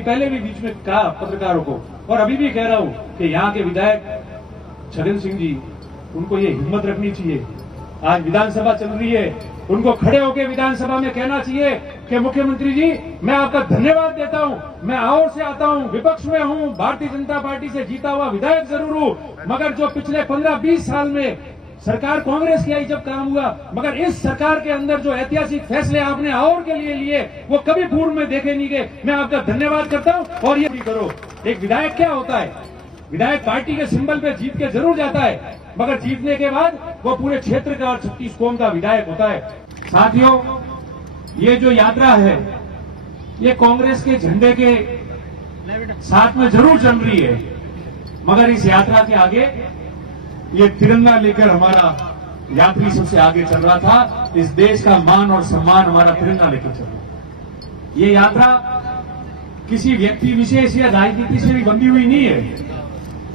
पहले भी बीच में कहा पत्रकारों को, और अभी भी कह रहा हूं कि यहाँ के विधायक छगन सिंह जी, उनको ये हिम्मत रखनी चाहिए। आज विधानसभा चल रही है, उनको खड़े होकर विधानसभा में कहना चाहिए कि मुख्यमंत्री जी, मैं आपका धन्यवाद देता हूं, मैं आवर से आता हूं, विपक्ष में हूं, भारतीय जनता पार्टी से जीता हुआ विधायक जरूर हूं, मगर जो पिछले 15-20 साल में सरकार कांग्रेस की आई जब काम हुआ, मगर इस सरकार के अंदर जो ऐतिहासिक फैसले आपने आवर के लिए लिए वो कभी पूर्व में देखे नहीं गए। मैं आपका धन्यवाद करता हूं। और ये भी करो, एक विधायक क्या होता है, विधायक पार्टी के सिंबल पे जीत के जरूर जाता है, मगर जीतने के बाद वो पूरे क्षेत्र का और 36 कौम का विधायक होता है। साथियों, ये जो यात्रा है ये कांग्रेस के झंडे के साथ में जरूर चल रही है, मगर इस यात्रा के आगे ये तिरंगा लेकर हमारा यात्री सबसे आगे चल रहा था। इस देश का मान और सम्मान हमारा तिरंगा लेकर चल रहा। ये यात्रा किसी व्यक्ति विशेष या राजनीति से भी बंधी हुई नहीं है।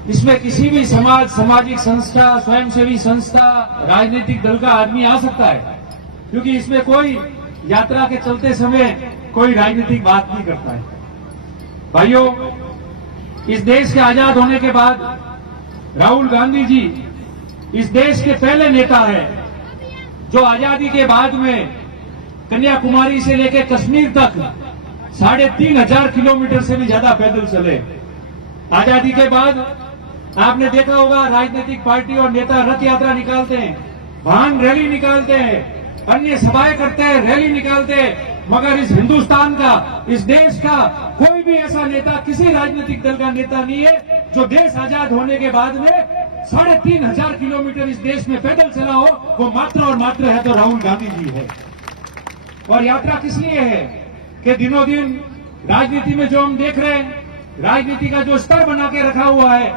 इसमें किसी भी समाज, सामाजिक संस्था, स्वयंसेवी संस्था, राजनीतिक दल का आदमी आ सकता है, क्योंकि इसमें कोई यात्रा के चलते समय कोई राजनीतिक बात नहीं करता है। भाइयों, इस देश के आजाद होने के बाद राहुल गांधी जी इस देश के पहले नेता हैं जो आजादी के बाद में कन्याकुमारी से लेकर कश्मीर तक 3,500 किलोमीटर से भी ज्यादा पैदल चले। आजादी के बाद आपने देखा होगा राजनीतिक पार्टी और नेता रथ यात्रा निकालते हैं, वाहन रैली निकालते हैं, अन्य सभाएं करते हैं, रैली निकालते हैं, मगर इस हिंदुस्तान का, इस देश का कोई भी ऐसा नेता, किसी राजनीतिक दल का नेता नहीं है जो देश आजाद होने के बाद में 3,500 किलोमीटर इस देश में पैदल चला हो। वो मात्र और मात्र है तो राहुल गांधी जी है। और यात्रा किस लिए है कि दिनों दिन राजनीति में जो हम देख रहे हैं, राजनीति का जो स्तर बना के रखा हुआ है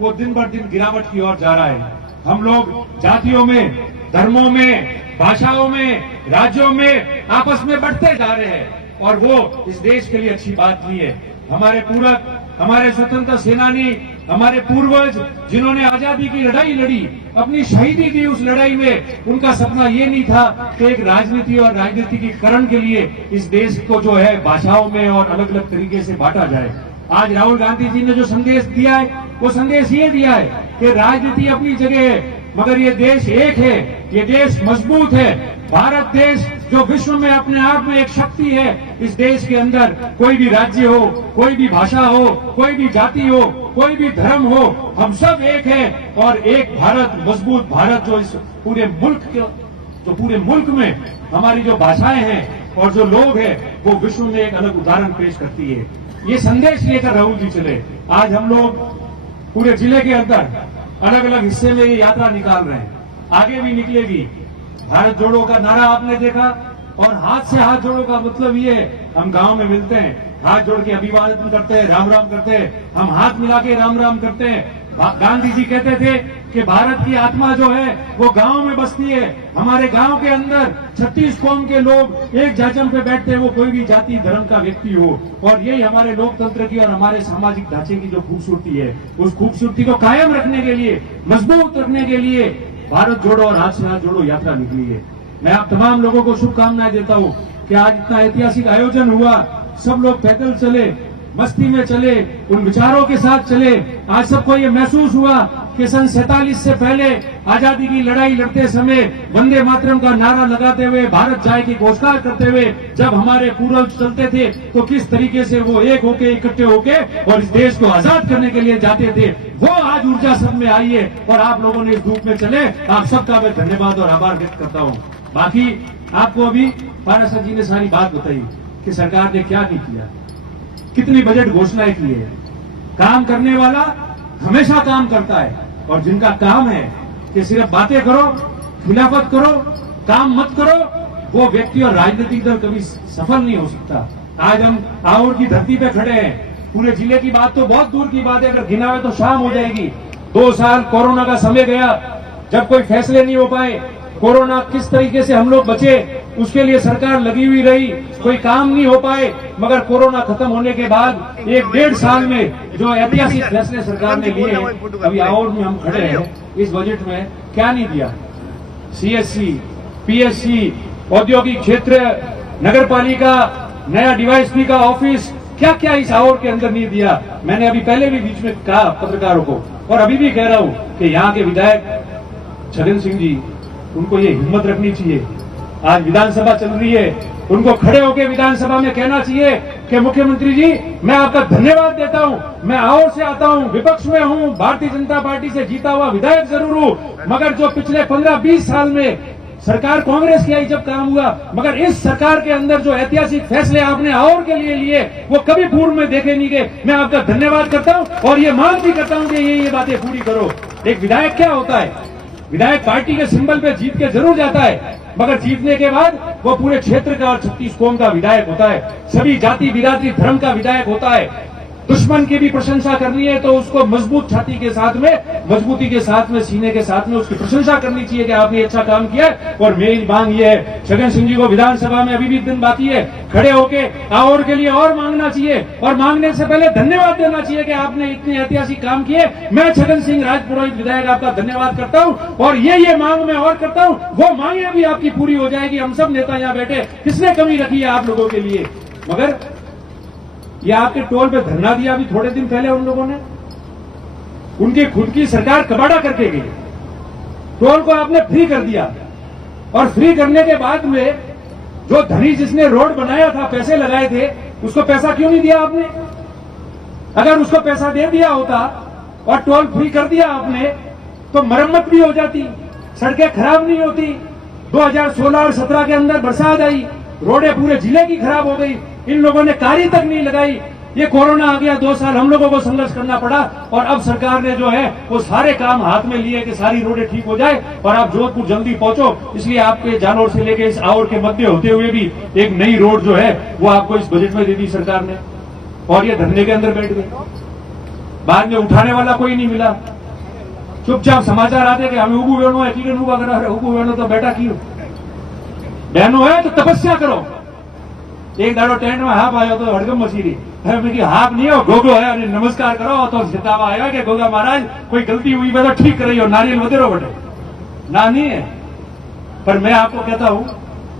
वो दिन बर दिन गिरावट की ओर जा रहा है। हम लोग जातियों में, धर्मों में, भाषाओं में, राज्यों में आपस में बढ़ते जा रहे हैं, और वो इस देश के लिए अच्छी बात नहीं है। हमारे पूरक, हमारे स्वतंत्रता सेनानी, हमारे पूर्वज जिन्होंने आजादी की लड़ाई लड़ी, अपनी शहीदी दी, उस लड़ाई में उनका सपना ये नहीं था कि एक राजनीति और राजनीतिकीकरण के लिए इस देश को जो है भाषाओं में और अलग अलग तरीके से बांटा जाए। आज राहुल गांधी जी ने जो संदेश दिया है वो संदेश ये दिया है कि राजनीति अपनी जगह है, मगर ये देश एक है, ये देश मजबूत है। भारत देश जो विश्व में अपने आप में एक शक्ति है, इस देश के अंदर कोई भी राज्य हो, कोई भी भाषा हो, कोई भी जाति हो, कोई भी धर्म हो, हम सब एक हैं। और एक भारत, मजबूत भारत जो इस पूरे मुल्क में हमारी जो भाषाएं हैं और जो लोग हैं वो विश्व में एक अलग उदाहरण पेश करती है। ये संदेश लेकर राहुल जी चले। आज हम लोग पूरे जिले के अंदर अलग अलग हिस्से में ये यात्रा निकाल रहे हैं, आगे भी निकलेगी। भारत जोड़ो का नारा आपने देखा, और हाथ से हाथ जोड़ो का मतलब ये है, हम गांव में मिलते हैं, हाथ जोड़ के अभिवादन करते हैं, राम राम करते हैं, हम हाथ मिला के राम राम करते हैं। गांधी जी कहते थे कि भारत की आत्मा जो है वो गांव में बसती है। हमारे गांव के अंदर 36 कौम के लोग एक जाचम पे बैठते हैं, वो कोई भी जाति धर्म का व्यक्ति हो। और यही हमारे लोकतंत्र की और हमारे सामाजिक ढांचे की जो खूबसूरती है, उस खूबसूरती को कायम रखने के लिए, मजबूत रखने के लिए भारत जोड़ो और हाथ से हाथ जोड़ो यात्रा निकली है। मैं आप तमाम लोगों को शुभकामनाएं देता हूं कि आज इतना ऐतिहासिक आयोजन हुआ, सब लोग पैदल चले, मस्ती में चले, उन विचारों के साथ चले। आज सबको ये महसूस हुआ कि सन 47 से पहले आजादी की लड़ाई लड़ते समय वंदे मातरम का नारा लगाते हुए, भारत जाए की घोषणा करते हुए जब हमारे पूर्वज चलते थे तो किस तरीके से वो एक होके, इकट्ठे होके और इस देश को आजाद करने के लिए जाते थे। वो आज ऊर्जा सब में आई है और आप लोगों ने इस धूप में चले। आप सबका मैं धन्यवाद और आभार व्यक्त करता हूँ। बाकी आपको अभी पाराशर जी ने सारी बात बताई कि सरकार ने क्या नहीं किया, कितनी बजट घोषणाएं की है। काम करने वाला हमेशा काम करता है, और जिनका काम है कि सिर्फ बातें करो, खिलाफत करो, काम मत करो, वो व्यक्ति और राजनीतिक दल कभी सफल नहीं हो सकता। आज हम आवर की धरती पे खड़े हैं। पूरे जिले की बात तो बहुत दूर की बात है, अगर गिनावे तो शाम हो जाएगी। 2 साल कोरोना का समय गया, जब कोई फैसले नहीं हो पाए, कोरोना किस तरीके से हम लोग बचे उसके लिए सरकार लगी हुई रही, कोई काम नहीं हो पाए। मगर कोरोना खत्म होने के बाद 1-1.5 साल में जो ऐतिहासिक फैसले सरकार ने लिए हैं, अभी आवर में हम खड़े हैं, इस बजट में क्या नहीं दिया। सीएससी, पीएससी, औद्योगिक क्षेत्र, नगर पालिका, नया डीवाईएसपी का ऑफिस, क्या क्या इस आवर के अंदर नहीं दिया। मैंने अभी पहले भी बीच में कहा पत्रकारों को और अभी भी कह रहा हूं कि यहाँ के विधायक छगन सिंह जी, उनको ये हिम्मत रखनी चाहिए। आज विधानसभा चल रही है, उनको खड़े होकर विधानसभा में कहना चाहिए कि मुख्यमंत्री जी, मैं आपका धन्यवाद देता हूं, मैं आवर से आता हूं, विपक्ष में हूं, भारतीय जनता पार्टी से जीता हुआ विधायक जरूर हूं, मगर जो पिछले 15-20 साल में सरकार कांग्रेस की आई जब काम हुआ, मगर इस सरकार के अंदर जो ऐतिहासिक फैसले आपने आवर के लिए लिए वो कभी पूर्व में देखे नहीं गए। मैं आपका धन्यवाद करता हूं और ये मांग भी करता हूं कि ये बातें पूरी करो। एक विधायक क्या होता है? विधायक पार्टी के सिंबल पे जीत के जरूर जाता है, मगर जीतने के बाद वो पूरे क्षेत्र का और 36 कौम का विधायक होता है, सभी जाति बिरादरी धर्म का विधायक होता है। दुश्मन की भी प्रशंसा करनी है तो उसको मजबूत छाती के साथ में, मजबूती के साथ में, सीने के साथ में उसकी प्रशंसा करनी चाहिए कि आपने अच्छा काम किया है। और मेरी मांग ये है, छगन सिंह जी को विधानसभा में अभी भी दिन बाकी है, खड़े होके आवर के लिए और मांगना चाहिए और मांगने से पहले धन्यवाद देना चाहिए कि आपने इतने ऐतिहासिक काम किए। मैं छगन सिंह राजपुरोहित विधायक आपका धन्यवाद करता हूं और ये मांग मैं और करता हूं, वो मांगे भी आपकी पूरी हो जाएगी। हम सब नेता यहाँ बैठे, किसने कमी रखी है आप लोगों के लिए? मगर ये आपके टोल पे धरना दिया अभी थोड़े दिन पहले उन लोगों ने, उनकी खुद की सरकार कबाड़ा करके गई, टोल को आपने फ्री कर दिया और फ्री करने के बाद में जो धनी जिसने रोड बनाया था, पैसे लगाए थे, उसको पैसा क्यों नहीं दिया आपने? अगर उसको पैसा दे दिया होता और टोल फ्री कर दिया आपने तो मरम्मत भी हो जाती, सड़कें खराब नहीं होती। 2016 और 17 के अंदर बरसात आई, रोडें पूरे जिले की खराब हो गई, इन लोगों ने कारी तक नहीं लगाई। ये कोरोना आ गया, 2 साल हम लोगों को संघर्ष करना पड़ा और अब सरकार ने जो है वो सारे काम हाथ में लिए कि सारी रोडें ठीक हो जाए और आप जोधपुर जल्दी पहुंचो। इसलिए आपके जानौर से लेके इस आवर के मध्य होते हुए भी एक नई रोड जो है वो आपको इस बजट में दे दी सरकार ने और ये धरने के अंदर बैठ गए। बाद में उठाने वाला कोई नहीं मिला, चुपचाप समाचार आते कि हमें उबू बहनों है, ठीक उबा करा, उबू बहनों तो बेटा की बहनों है तो तपस्या करो। एक दाड़ो टेंट में हाफ आयो तो हड़कम मशीरी है, हाफ नहीं हो गोगो है, नमस्कार करो तो जितावा आयो कि गोगा महाराज कोई गलती हुई मैं तो ठीक कर रही हो, नारियल वधेरो बटे ना नहीं है। पर मैं आपको कहता हूं,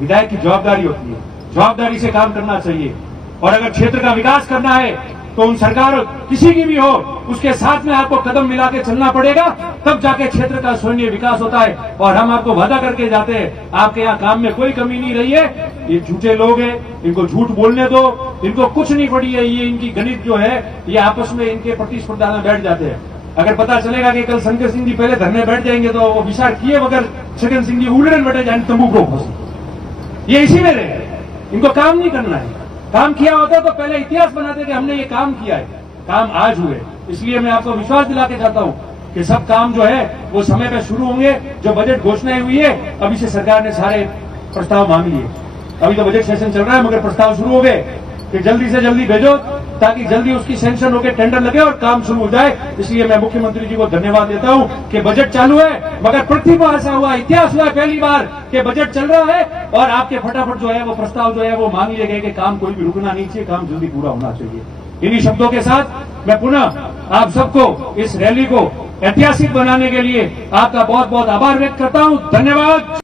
विधायक की जवाबदारी होती है, जवाबदारी से काम करना चाहिए और अगर क्षेत्र का विकास करना है तो उन सरकार किसी की भी हो उसके साथ में आपको कदम मिला के चलना पड़ेगा, तब जाके क्षेत्र का स्वर्णीय विकास होता है। और हम आपको वादा करके जाते हैं, आपके यहाँ काम में कोई कमी नहीं रही है। ये झूठे लोग हैं, इनको झूठ बोलने दो, इनको कुछ नहीं पड़ी है। ये इनकी गणित जो है ये आपस में इनके प्रतिस्पर्धा में बैठ जाते हैं। अगर पता चलेगा कि कल शंकर सिंह जी पहले धरने बैठ जाएंगे तो वो विचार किए बगैर छगन सिंह जी उड़न बैठे जाए तंबू को फंसे, ये इसी में रहे। इनको काम नहीं करना है, काम किया होता तो पहले इतिहास बनाते कि हमने ये काम किया है, काम आज हुए। इसलिए मैं आपको विश्वास दिला के चाहता हूं कि सब काम जो है वो समय पे शुरू होंगे। जो बजट घोषणाएं हुई है अभी से सरकार ने सारे प्रस्ताव मांग लिए, अभी तो बजट सेशन चल रहा है मगर प्रस्ताव शुरू हो गए कि जल्दी से जल्दी भेजो ताकि जल्दी उसकी सैंक्शन होकर टेंडर लगे और काम शुरू हो जाए। इसलिए मैं मुख्यमंत्री जी को धन्यवाद देता हूं कि बजट चालू है, मगर पृथ्वी पर ऐसा हुआ, इतिहास हुआ पहली बार कि बजट चल रहा है और आपके फटाफट जो है वो प्रस्ताव जो है वो मांग लिए गए कि काम कोई भी रुकना नहीं चाहिए, काम जल्दी पूरा होना चाहिए। इन्हीं शब्दों के साथ मैं पुनः आप सबको इस रैली को ऐतिहासिक बनाने के लिए आपका बहुत बहुत आभार व्यक्त करता हूं। धन्यवाद।